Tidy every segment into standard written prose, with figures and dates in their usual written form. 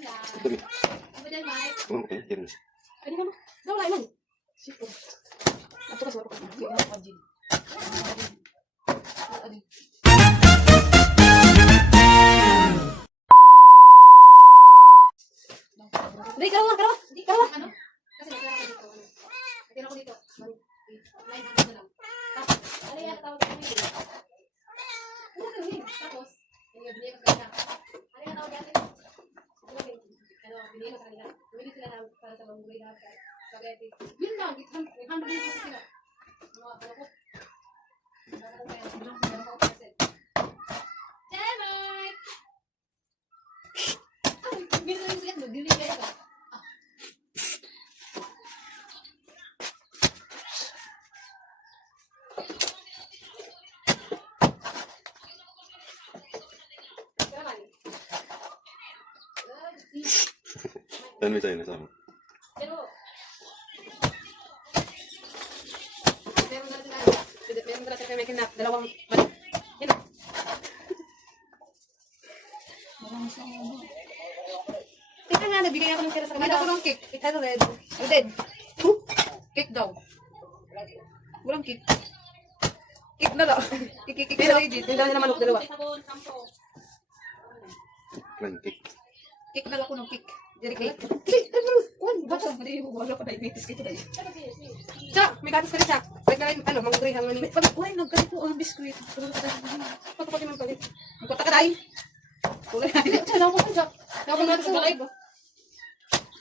Dami. Okay, yan. Pwede ka mo. Daw lang lang. Sito. Ato ka sa ako. Di karawa, karawa. Di karawa. Ano? Kasi natira ko dito. Live na lang. Ano yan? Tawag ko dito. Tapos, yung binigay ko sa kanila. Ano yan tawag natin? Ano, binigay ko sa kanila. Bumili sila na para sa bangguloy na spaghetti. Yun lang, handle ko sila. Ano ko? Jemay! Ay, bisa yung sikat mo, binigay ka. Ano may tayo nasama? Pero, meron na sila may kinap, dalawang balik. Yan. Tika nga, nabigay ako ng kira sa kanila. Ito ko ng cake. Ito red. Red. Cake daw. Walang cake. Cake na lang. Cake na legit. Yung dala na manok, dalawa. Cake. Cake na lang ko ng cake. Jerry cake. Cake! Ay, Bruce! Kuhan! Basta, mali yung wala pa diabetes kayo tayo. Siya! May gatas ka rin siya. Balik na rin, mangguri hanggang ni... Uy, nagganito ang biskuit. Pati man palit. Magkota ka tayo. Kulay na. Siya, naku ka siya. Naku natin sa live.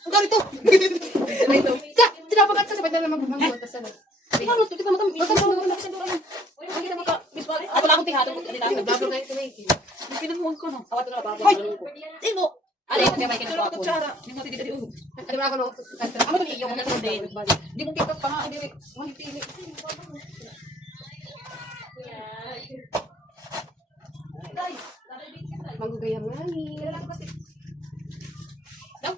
Ang ganito! Siya! Tinapagat siya. Sabay na naman magmanggot. Tapos ano? Ano? Ito ka matang... Matang na kasi doon. Ang kita maka... Ako lang akong tihatong. Nagdablo na ito na ito. Pinamuhan ko no. Awat na ba? Hoy! Tino! Ano yung kaya may kinagawa ko? Hindi mo titili ulo. Ano ba ako no? Ano ba yung mga din? Hindi mo kita pa nga. Hindi mo pili. Manggugayam nga ni. Daw?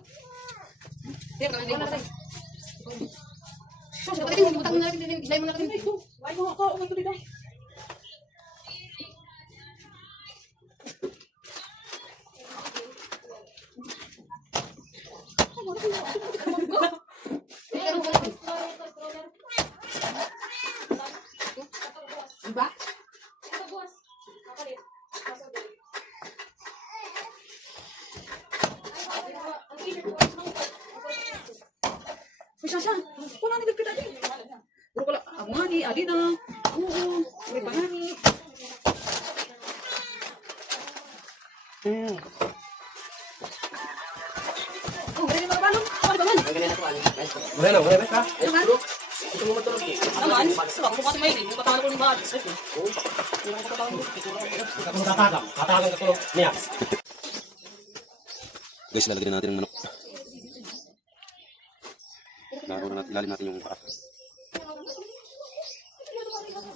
Pero hindi mo tayo. So, sa pagdating, butang mo na natin. Islay mo na natin. Ay, mo ako. Umay ko dito. Diba? Bisa siya. Wala ni dagpita din. Pero wala. Amani, adina. Oo. May pangani. Oh, ganyan mga balong. Ano ba man? Wala na ka? Naman, sabang ko kasi may rin. Yung patawala ko ng bahat. Ako tatagam. Tatagam ka tulog niya. Guys, lalagyan natin ng manok. Laro na natin, ilalim natin yung paa.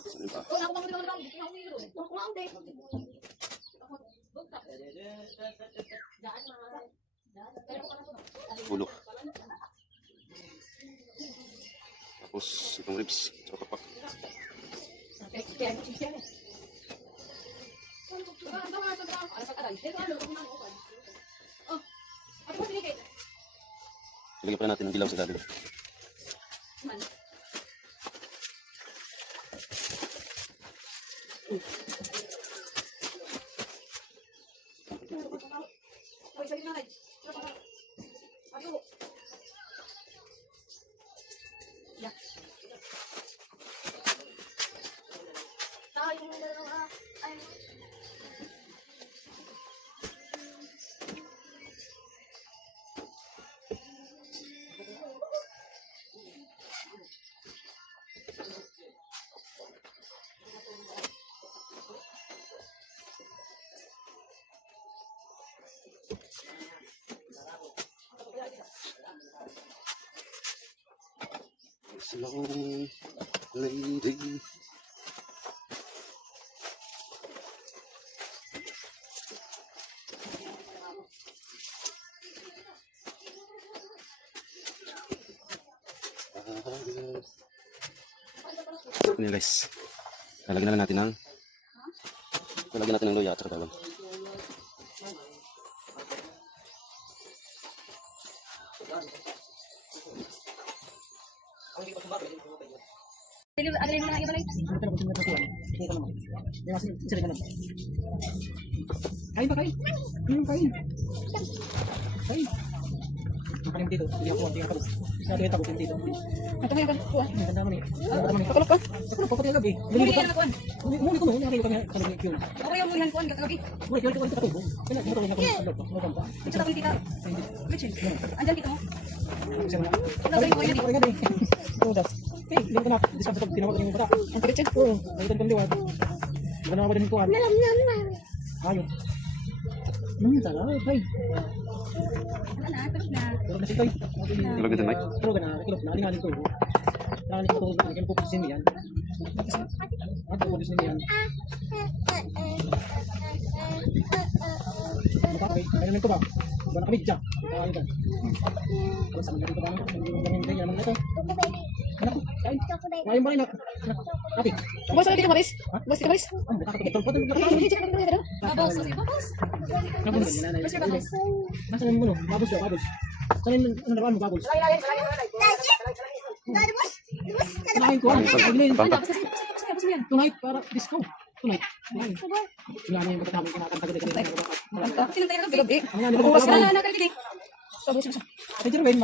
Saan yung paa? Ulo. Tapos itong ribs, tsaka papak. Lagyan pa natin ng dilaw sa gabi. Slow lady. Ini guys, lalagyan na natin ng luya at bawang. Adalin mo lang iba lang. Kain pa, kain. Kain. Kain. Makalim dito. Hindi ako. Masyado yung tapos dito. Ito mo yung kuha. Ang ganda naman eh. Pakulok ka. Ako pati ang gabi. Muli yan ang kuhan. Muli ko mo. Nakakayo kami kami yun. Ako yung mulihan kuhan kagabi. Muli ko ito katubo. Kaya matulog ako sa loob. Ano ba? Ito ako tita. Richard. Andyan kita mo. Kasi wala. Nagawin ko yan. Ako gabi. Todas. Eh, hindi ko na discuss sa tinawag yung bata. Ang Richard. Oo. Nakita ko liwat. Hindi ko na din kuhan. Ayun. Sarap. Ay. Wala na, tapos na. Pero kasi tayo. Tulog ito, Mike. Pero na, kilop na, alinganin ko. Alinganin ko ito, alinganin ko pupusin niyan. At pupusin niyan. Makakabay, mayroon ko ba? Wala na kami dyan. Kaya ka. Wala sa mga dito ba? Hindi mo namin kayo naman ito. Anak ko, kain. Kain ba rin na? Ate. Boss, ano dito Maris? Boss, dito Maris? Ang nakakabitol po. Babos. Babos. Nasaan yung ano? Babos siya, babos. Saan yung narawaan mo, babos? Kunain ko. Aglin. Pampak. Tonight para disco. Tonight. Kunain. Wala na yung pagkatapos kinakanta ko dito. Sinantay na gabi. Ang nga, di ba? Bukas na, nakalilig. Sabos. Sa Jerwin,